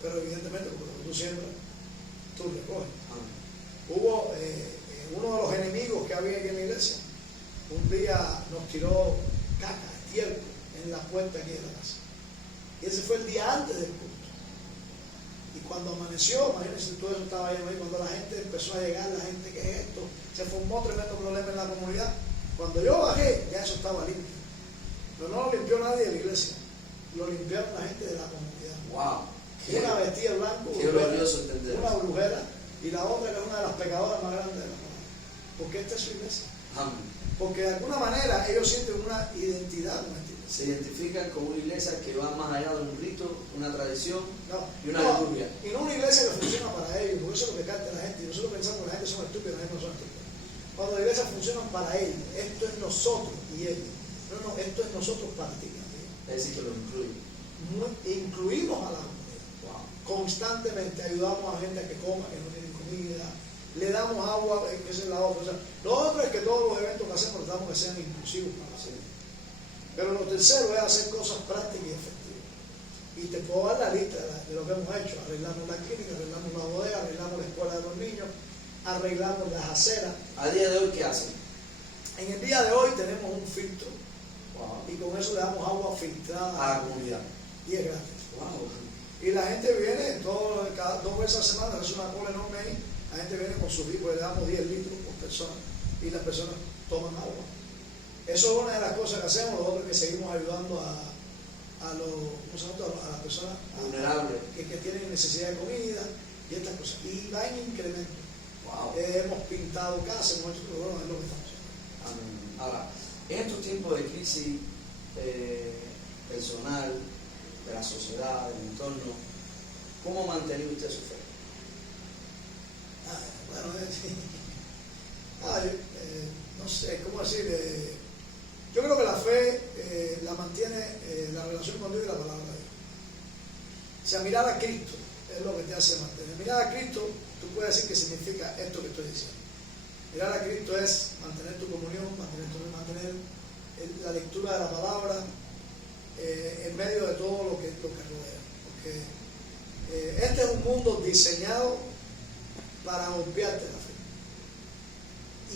Pero evidentemente, porque tú siembras, tú recoges. Hubo uno de los enemigos que había aquí en la iglesia, un día nos tiró caca, estiércol, en la puerta aquí de la casa. Y ese fue el día antes del culto. Y cuando amaneció, imagínense, todo eso estaba lleno ahí, cuando la gente empezó a llegar, la gente, ¿qué es esto? Se formó tremendo problema en la comunidad. Cuando yo bajé, ya eso estaba limpio. Pero no lo limpió nadie de la iglesia, lo limpiaron la gente de la comunidad. Wow. Una vestida de blanco, una brujera, y la otra que es una de las pecadoras más grandes de la comunidad. Porque esta es su iglesia. Amén. Porque de alguna manera ellos sienten una identidad con esta iglesia. Se identifican con una iglesia que va más allá de un rito, una tradición y una liturgia. Y no una iglesia que funciona para ellos, porque eso es lo que capta la gente. Y nosotros pensamos que la gente son estúpidos, la gente no son estúpidos. Cuando la iglesia funciona para ellos, esto es nosotros y ellos. No, esto es nosotros para ti. Es decir, que lo incluye. Incluimos a la comunidad. Constantemente ayudamos a gente a que coma, que no tiene comida, le damos agua, que esa es la otra. O sea, lo otro es que todos los eventos que hacemos tratamos que sean inclusivos para la gente. Pero lo tercero es hacer cosas prácticas y efectivas. Y te puedo dar la lista de lo que hemos hecho. Arreglamos la clínica, arreglamos la bodega, arreglamos la escuela de los niños, arreglamos las aceras. ¿A día de hoy qué hacen? En el día de hoy tenemos un filtro. Wow. Y con eso le damos agua filtrada a la comunidad. Y es gratis. Wow. Y la gente viene, cada 2 veces a la semana, hace una cola enorme ahí, la gente viene con sus hijos, le damos 10 litros por persona y las personas toman agua. Eso es una de las cosas que hacemos. Lo otro es que seguimos ayudando a las personas vulnerables que tienen necesidad de comida y estas cosas. Y va en incremento. Wow. Hemos pintado casas, hemos hecho todo, bueno, es lo que estamos haciendo. Ahora, en estos tiempos de crisis, personal, de la sociedad, del entorno, ¿cómo ha mantenido usted su fe? Bueno, no sé, ¿cómo decir? Yo creo que la fe la mantiene la relación con Dios y la palabra de Dios. O sea, mirar a Cristo es lo que te hace mantener. Mirar a Cristo, tú puedes decir que significa esto que estoy diciendo. Mirar a Cristo es mantener tu comunión, mantener la lectura de la palabra en medio de todo lo que rodea. Porque este es un mundo diseñado para golpearte la fe.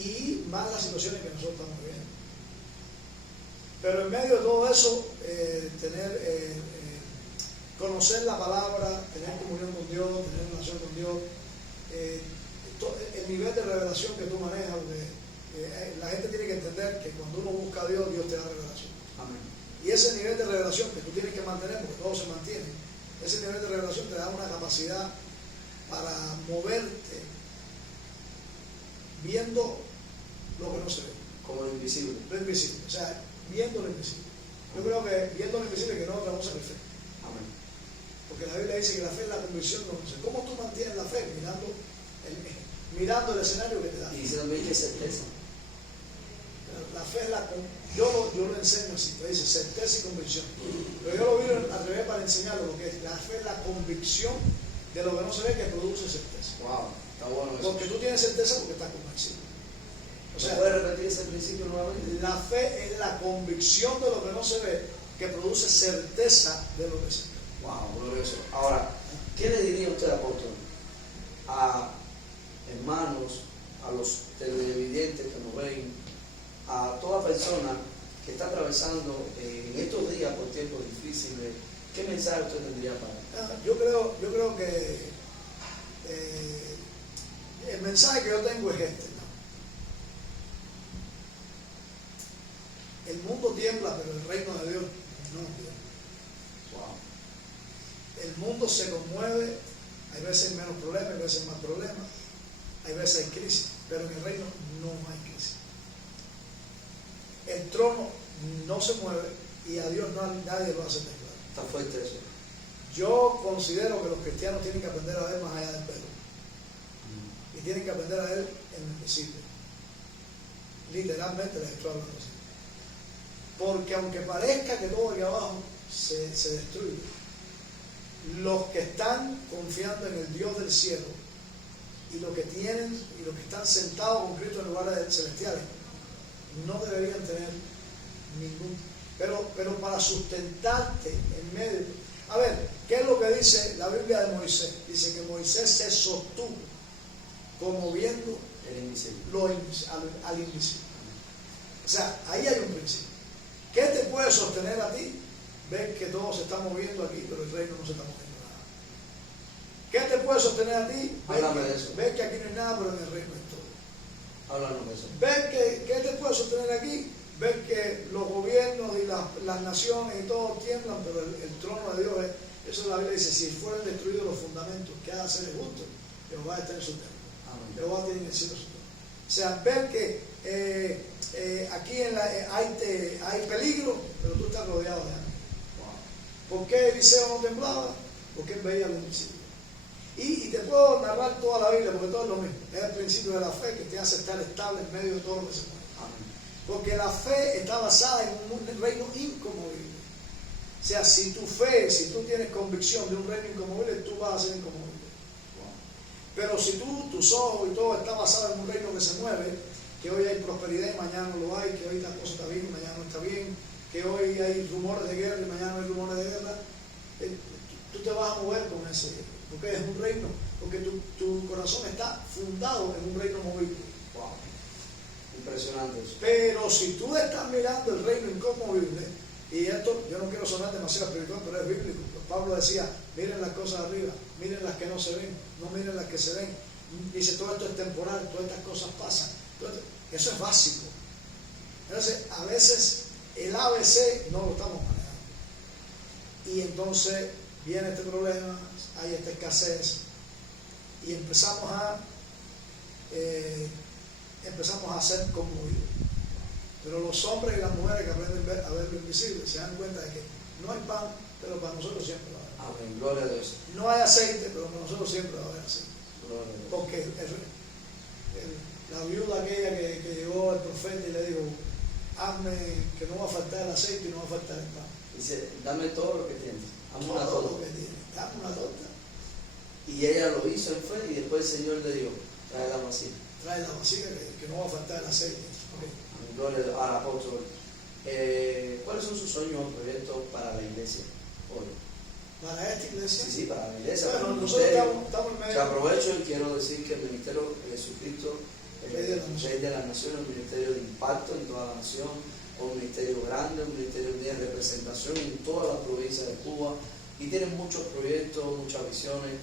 Y más las situaciones que nosotros estamos viviendo. Pero en medio de todo eso, conocer la palabra, tener comunión con Dios, tener relación con Dios, el nivel de revelación que tú manejas, porque la gente tiene que entender que cuando uno busca a Dios, Dios te da revelación. Amén. Y ese nivel de revelación que tú tienes que mantener, porque todo se mantiene, ese nivel de revelación te da una capacidad para moverte viendo lo que no se ve. Como lo invisible. Lo invisible, o sea, viendo lo invisible. Yo creo que viendo lo invisible que no es otra cosa que fe. Amén. Porque la Biblia dice que la fe es la convicción de lo que no se ve. ¿Cómo tú mantienes la fe? Mirando el escenario que te da. Y dice también que certeza. La fe es yo lo enseño así, te dice certeza y convicción. Pero yo lo vi al revés para enseñarlo, lo que es la fe es la convicción de lo que no se ve que produce certeza. Wow, está bueno eso. Porque tú tienes certeza porque estás convencido. O sea, ¿puedes repetir ese principio nuevamente? la fe es la convicción de lo que no se ve que produce certeza de lo que se ve. Wow, glorioso. Ahora, ¿qué le diría usted, apóstol, a hermanos, a los televidentes que nos ven, a toda persona que está atravesando en estos días por tiempos difíciles? ¿Qué mensaje usted tendría para él? Yo creo que el mensaje que yo tengo es este, ¿no? El mundo tiembla, pero el reino de Dios no tiembla. Wow. El mundo se conmueve, hay veces menos problemas, hay veces más problemas, hay veces hay crisis, pero en el reino no hay crisis. El trono no se mueve y a Dios nadie lo hace temblar. Está fuerte eso. Yo considero que los cristianos tienen que aprender a ver más allá del velo. Y tienen que aprender a ver en lo invisible. Literalmente les estoy hablando así. Porque aunque parezca que todo aquí abajo se destruye, los que están confiando en el Dios del cielo y los que tienen y los que están sentados con Cristo en lugares celestiales no deberían tener ningún. Pero para sustentarte en medio. A ver, ¿qué es lo que dice la Biblia de Moisés? Dice que Moisés se sostuvo como viendo El invisible. al invisible. O sea, ahí hay un principio. ¿Qué te puede sostener a ti? Ver que todo se está moviendo aquí, pero el reino no se está moviendo nada. ¿Qué te puede sostener a ti? Ver que aquí no hay nada, pero en el reino hay todo. Háblanos de eso. Ver ¿qué te puede sostener aquí? Ver que los gobiernos y las naciones y todo tiemblan, pero el trono de Dios es, eso la Biblia dice, si fueran destruidos los fundamentos, ¿qué ha de hacer el justo? Jehová está en su templo. Jehová tiene en el cielo su trono. O sea, ver que aquí hay peligro, pero tú estás rodeado de ángeles. ¿Por qué Eliseo no temblaba? Porque él veía lo invisible. Y te puedo narrar toda la Biblia, porque todo es lo mismo. Es el principio de la fe que te hace estar estable en medio de todo lo que se mueve. Porque la fe está basada en un reino inconmovible. O sea, si tú tienes convicción de un reino inconmovible, tú vas a ser inconmovible. Pero si tus ojos y todo está basado en un reino que se mueve, que hoy hay prosperidad y mañana no lo hay, que hoy la cosa está bien y mañana no está bien, que hoy hay rumores de guerra y mañana no hay rumores de guerra, tú te vas a mover con ese, porque es un reino, porque tu corazón está fundado en un reino movible. Wow. Impresionante eso. Pero si tú estás mirando el reino inconmovible, y esto, yo no quiero sonar demasiado espiritual, pero es bíblico. Pablo decía, miren las cosas de arriba, miren las que no se ven, no miren las que se ven. Dice, todo esto es temporal, todas estas cosas pasan. Eso es básico. Entonces, a veces el ABC no lo estamos manejando. Y entonces viene este problema, hay esta escasez, y empezamos a ser conmovidos. Pero los hombres y las mujeres que aprenden a ver lo invisible se dan cuenta de que No hay pan, pero para nosotros siempre va a haber. Amén. Gloria a Dios. No hay aceite, pero para nosotros siempre va a haber aceite. Gloria a Dios. Porque la viuda aquella que llegó al profeta y le dijo, hazme que no va a faltar el aceite y no va a faltar el pan. Dice, dame todo lo que tienes. Dame una Todo torta. lo que tiene, dame una torta. Y ella lo hizo en fe y después el Señor le dijo, trae la vasija. Trae la vasija que no va a faltar el aceite. Okay. Amén. Gloria a Dios. Ahora, apóstol, ¿cuáles son sus sueños o proyectos para la iglesia hoy? Para esta iglesia. Sí, para la iglesia. Bueno, para el nosotros ministerio. estamos en Que medio. aprovecho y quiero decir que el ministerio de Jesucristo, Rey de la Nación, es un ministerio de impacto en toda la nación, un ministerio grande, un ministerio de representación en toda la provincia de Cuba, y tiene muchos proyectos, muchas visiones,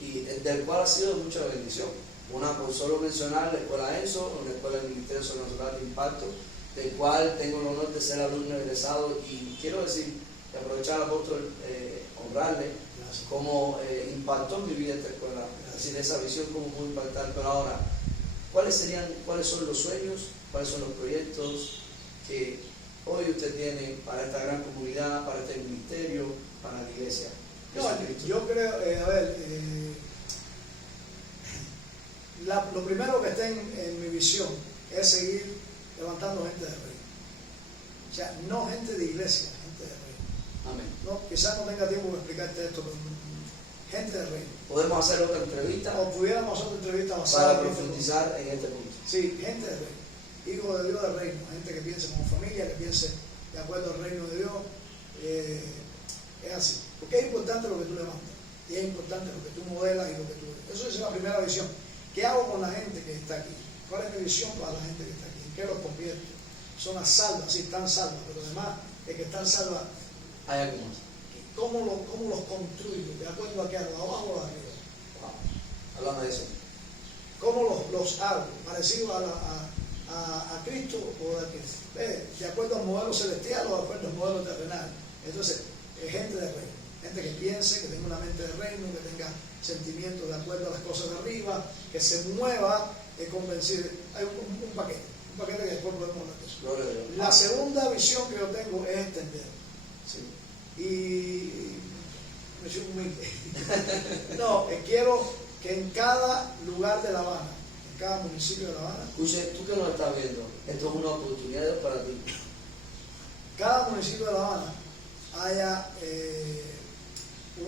y del cual ha sido de mucha bendición. Una, por solo mencionar, la escuela ENSO, una escuela del Ministerio Sobrenatural de Impacto, del cual tengo el honor de ser alumno egresado, y quiero decir, y aprovechar al apóstol, honrarle, Gracias. cómo impactó en mi vida esta escuela, es decir, esa visión cómo pudo impactar. Pero ahora, cuáles son los sueños, cuáles son los proyectos que hoy usted tiene para esta gran comunidad, para este ministerio, para la iglesia? No, yo creo, lo primero que está en mi visión es seguir levantando gente de reino. O sea, no gente de iglesia, gente de reino. Amén. No, quizás no tenga tiempo de explicarte esto, pero gente de reino. Podemos hacer otra entrevista O pudiéramos hacer otra entrevista basada para en esto. profundizar en este punto. Sí, gente de reino. Hijo de Dios del reino. Gente que piense como familia, que piense de acuerdo al reino de Dios. Es así. Porque es importante lo que tú levantas. Y es importante lo que tú modelas y lo que tú eres. Eso es la primera visión. ¿Qué hago con la gente que está aquí? ¿Cuál es mi visión para la gente que está aquí? ¿En qué los convierto? Son las salvas, sí, están salvas, pero además de que están salvas, Hay algo más. ¿cómo los construyo? ¿De acuerdo a qué? ¿A lo de abajo o a arriba? Wow. Háblame de eso. ¿Cómo los hago? ¿Parecido a Cristo o de acuerdo al modelo celestial o de acuerdo al modelo terrenal? Entonces, gente de reino, gente que piense, que tenga una mente de reino, que tenga sentimientos de acuerdo a las cosas de arriba, que se mueva convencido. Hay un paquete que después podemos hablar de eso. Gloria a Dios. La segunda visión que yo tengo es extender. Sí. Y me siento humilde. No, quiero que en cada lugar de La Habana, en cada municipio de La Habana, Escuche, tú que nos estás viendo, esto es una oportunidad para ti. cada municipio de La Habana haya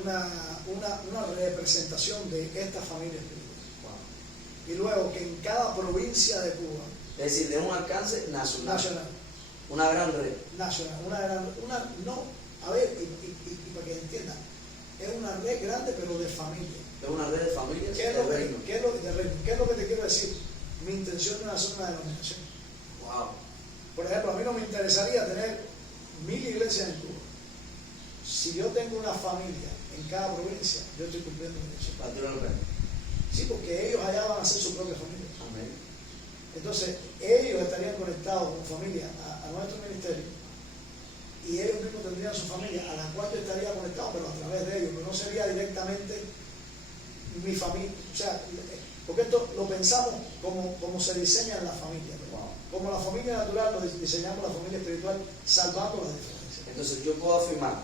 una representación de esta familia espiritual. Wow. Y luego que en cada provincia de Cuba, Es decir, de un alcance nacional. nacional, Una gran red. nacional, a ver, y para que entiendan, es una red grande pero de familia. Es una red de familias ¿Qué es de lo que, reino. qué es lo que- de reino? ¿Qué es lo que te quiero decir? Mi intención no es hacer una denominación. Wow. Por ejemplo, a mí no me interesaría tener 1000 iglesias en Cuba. Si yo tengo una familia en cada provincia, yo estoy cumpliendo mi misión. Partido del reino. Sí, porque ellos allá van a hacer su propia familia. Amén. Entonces, ellos estarían conectados con familia a nuestro ministerio y ellos mismos tendrían su familia a la cual yo estaría conectado, pero a través de ellos, pero no sería directamente mi familia. O sea, porque esto lo pensamos como se diseña en la familia. Wow. Como la familia natural, lo diseñamos la familia espiritual, salvando las diferencias. Entonces yo puedo afirmar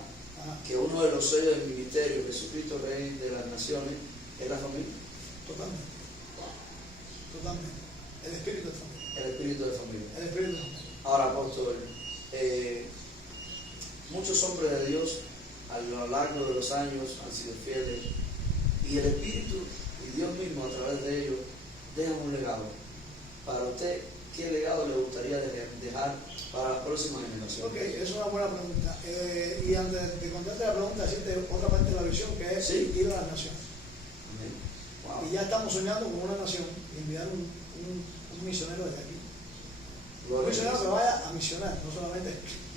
Ajá, que uno de los sellos del ministerio, Jesucristo Rey de las Naciones, es la familia. totalmente. Totalmente. El espíritu de familia. El espíritu de familia. El espíritu de familia. Ahora, apóstol, muchos hombres de Dios a lo largo de los años han sido fieles y el Espíritu y Dios mismo a través de ellos dejan un legado. Para usted, ¿qué legado le gustaría dejar para las próximas generaciones? Ok, es una buena pregunta. Y antes de contarte la pregunta, decirte otra parte de la visión que es Sí. ir a las naciones. Amén. Wow. Y ya estamos soñando con una nación y enviar un misionero desde aquí. Un Gloria a misionero que Dios. vaya a misionar, no solamente,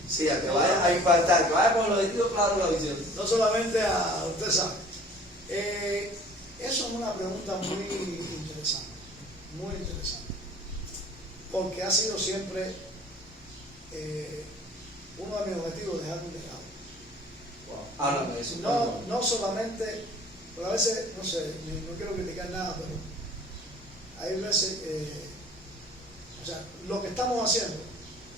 Sí, a que vaya a impactar, que vaya con el objetivo claro de la visión. no solamente a, usted sabe. Eso es una pregunta muy interesante, porque ha sido siempre uno de mis objetivos dejar un legado. Wow. Háblame de eso. No solamente, porque a veces, no sé, no quiero criticar nada, pero hay veces, o sea, lo que estamos haciendo,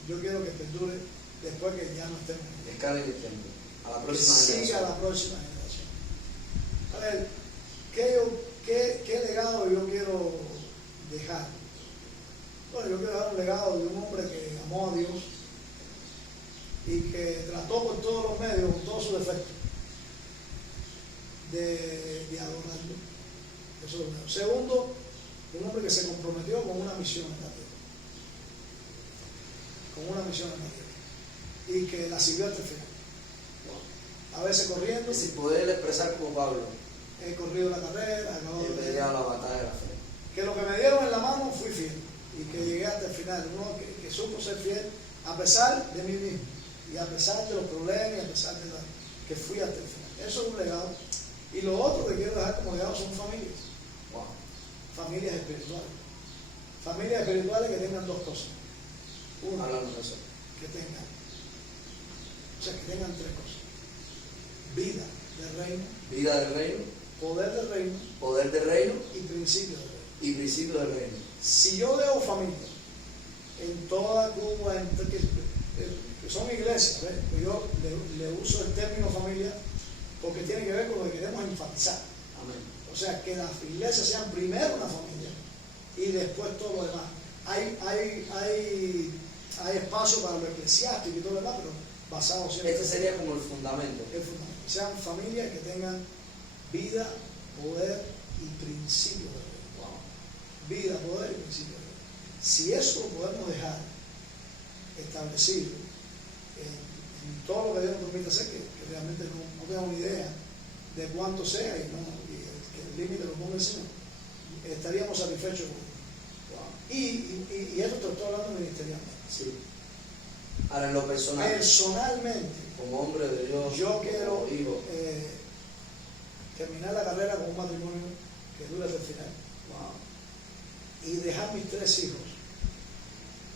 yo quiero que perdure después que ya no estemos. Escala en el tiempo. A la que próxima siga a generación. la próxima generación. A ver, ¿qué legado yo quiero dejar? Bueno, yo quiero dejar un legado de un hombre que amó a Dios y que trató por todos los medios, con todos sus defectos, de adorarlo. Eso es lo primero. Segundo, un hombre que se comprometió con una misión en la tierra. Con una misión en la tierra. Y que la siguió hasta el final. A veces corriendo. Y si poder expresar como Pablo, He corrido la carrera, acabo he de peleado la batalla de la fe. que lo que me dieron en la mano fui fiel y que llegué hasta el final. Uno que supo ser fiel a pesar de mí mismo y a pesar de los problemas y a pesar de que fui hasta el final. Eso es un legado. Y lo otro que quiero dejar como legado son familias. Wow. Familias espirituales. Familias espirituales que tengan dos cosas. Una, Hablando de eso. que tengan tres cosas. Vida del reino, Vida del reino, poder del reino poder del reino y principio del reino. y principio del reino. Si yo veo familias en toda Cuba, que son iglesias, ¿ves? Yo le uso el término familia porque tiene que ver con lo que queremos enfatizar. Amén. O sea, que las iglesias sean primero una familia y después todo lo demás. Hay espacio para lo eclesiástico y todo lo demás, pero basado siempre Este sería como el fundamento. el fundamento. Sean familias que tengan vida, poder y principio de Dios. Wow. Vida, poder y principio de Dios. Si eso lo podemos dejar establecido en todo lo que Dios nos permite hacer, que realmente no tengo ni idea de cuánto sea y que el límite lo ponga el Señor, estaríamos satisfechos con Dios. Wow. Y esto te estoy hablando ministerialmente. Sí. Ahora en lo personal, Personalmente, como hombre de Dios, yo como quiero hijo. terminar la carrera con un matrimonio que dure hasta el final. Wow. Y dejar mis 3 hijos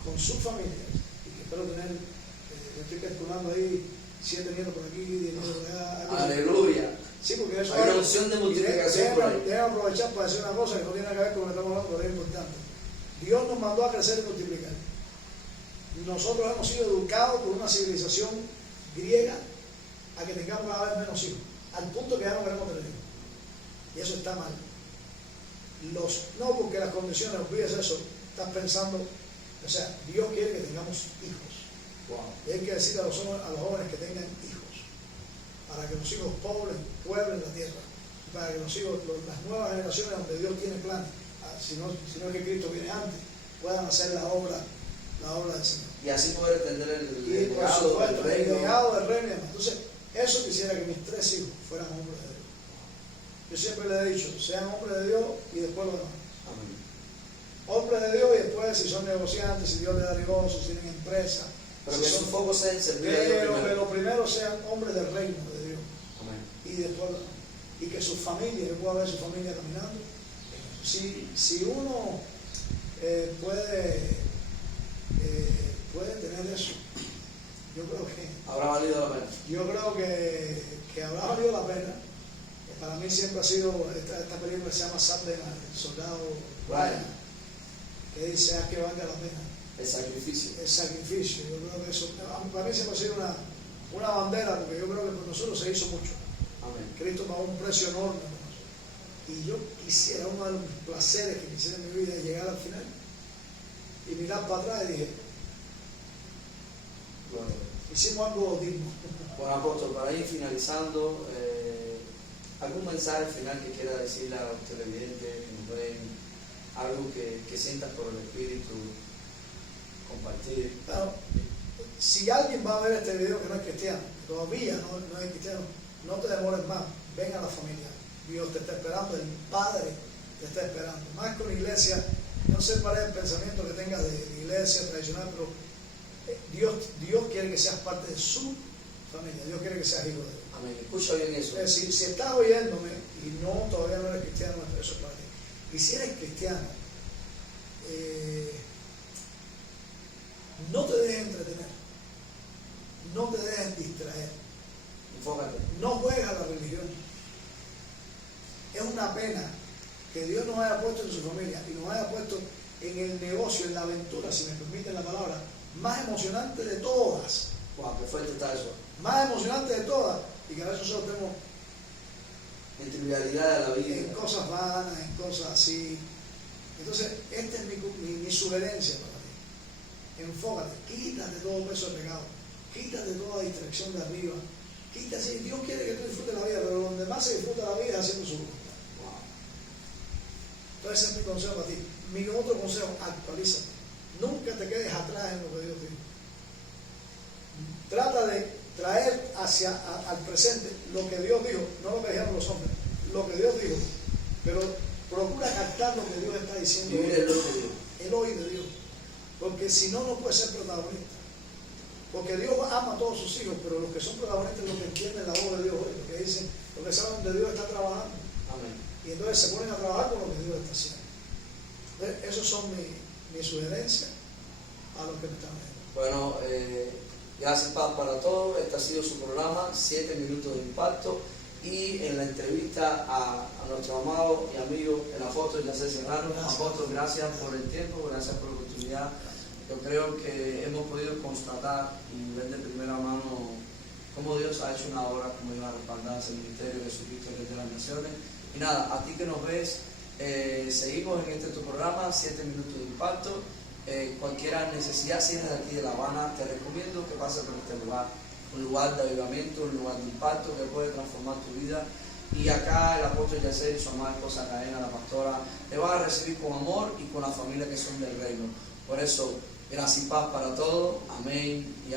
con sus familias, y que espero tener, yo estoy calculando ahí 7 nietos por aquí, 10 nietos por allá. Aleluya. Sí, porque eso Hay una unción de multiplicación por ahí. Déjame aprovechar para decir una cosa que no tiene nada que ver con lo que estamos hablando, pero es importante. Dios nos mandó a crecer y multiplicar. Nosotros hemos sido educados por una civilización griega a que tengamos cada vez menos hijos, al punto que ya no queremos tener hijos. Y eso está mal. No porque las condiciones, olvides eso, estás pensando, o sea, Dios quiere que tengamos hijos. Wow. Y hay que decir a los jóvenes que tengan hijos, para que los hijos pueblen la tierra, para que los hijos, las nuevas generaciones donde Dios tiene planes, si no es que Cristo viene antes, puedan hacer la obra del Señor. Y así poder entender el Y por legado del supuesto, el reino. legado del reino y demás. Entonces, eso quisiera que mis 3 hijos fueran hombres de Dios. Yo siempre les he dicho, sean hombres de Dios y después lo demás. Amén. Hombres de Dios y después si son negociantes, si Dios les da negocio, si tienen empresa. Pero si que son, su foco sea en servir a Dios pero que primero. lo primero sean hombres del reino de Dios. Amén. Y después lo demás. Y que su familia, que pueda ver su familia caminando. Si uno puede tener eso, yo creo Habrá valido la pena. que habrá valido la pena. Para mí siempre ha sido esta película que se llama Sunday Night, el soldado Ryan, que dice que valga la pena El sacrificio. el sacrificio. Yo creo que eso para mí siempre ha sido una bandera, porque yo creo que por nosotros se hizo mucho. Amén. Cristo pagó un precio enorme por nosotros. Y yo quisiera, uno de los placeres que quisiera en mi vida es llegar al final y mirar para atrás y dije, Bueno, hicimos algo digno. bueno, apóstol, para ir finalizando, ¿algún mensaje final que quiera decirle a los televidentes que nos ven? Algo que sientas por el Espíritu compartir. Bueno, si alguien va a ver este video que no es cristiano, que todavía no es cristiano, no te demores más, ven a la familia. Dios te está esperando, el Padre te está esperando. Más que una iglesia, no sé cuál es el pensamiento que tengas de iglesia tradicional, pero Dios quiere que seas parte de su familia, Dios quiere que seas hijo de Dios. Amén. Escucha bien eso. Es decir, si estás oyéndome y todavía no eres cristiano, eso es para ti. Y si eres cristiano, no te dejes entretener, no te dejes distraer, Enfócate. no juegues a la religión. Es una pena que Dios nos haya puesto en su familia y nos haya puesto en el negocio, en la aventura, si me permiten la palabra, más emocionante de todas, Wow, qué fuerte está eso. Más emocionante de todas, y que a veces nosotros tenemos En trivialidad de la vida. en cosas vanas, en cosas así. Entonces, esta es mi sugerencia para ti. Enfócate, quítate todo peso de pecado, quítate toda distracción de arriba. Quítate, Dios quiere que tú disfrutes la vida, pero donde más se disfruta la vida es haciendo su voluntad. Wow. Entonces, ese es mi consejo para ti. Mi otro consejo, actualízate. Nunca te quedes atrás en lo que Dios dijo. Trata de traer al presente lo que Dios dijo, no lo que dijeron los hombres, lo que Dios dijo, pero procura captar lo que Dios está diciendo. Vivir el hoy de Dios. El hoy de Dios. Porque si no, no puede ser protagonista. Porque Dios ama a todos sus hijos, pero los que son protagonistas son los que entienden la voz de Dios hoy, los que dicen, los que saben donde Dios está trabajando. Amén. Y entonces se ponen a trabajar con lo que Dios está haciendo. Entonces, esos son mis sugerencias a los que me están viendo. Bueno, gracias Paz para todos. Este ha sido su programa, 7 minutos de impacto. Y en la entrevista a nuestro amado y amigo en la foto, Yacer Serrano. Apóstol, gracias por el tiempo, gracias por la oportunidad. Yo creo que hemos podido constatar y ver de primera mano cómo Dios ha hecho una obra, como iba a respaldar ese ministerio de Jesucristo de las Naciones. Y nada, a ti que nos ves, seguimos en este tu programa, 7 minutos de impacto. Cualquier necesidad, si eres de aquí de La Habana, te recomiendo que pases por este lugar. Un lugar de avivamiento, un lugar de impacto que puede transformar tu vida. Y acá el apóstol Yacer y su amada esposa Cadena, la pastora, te van a recibir con amor y con la familia que son del reino. Por eso, gracias y paz para todos. Amén y amén.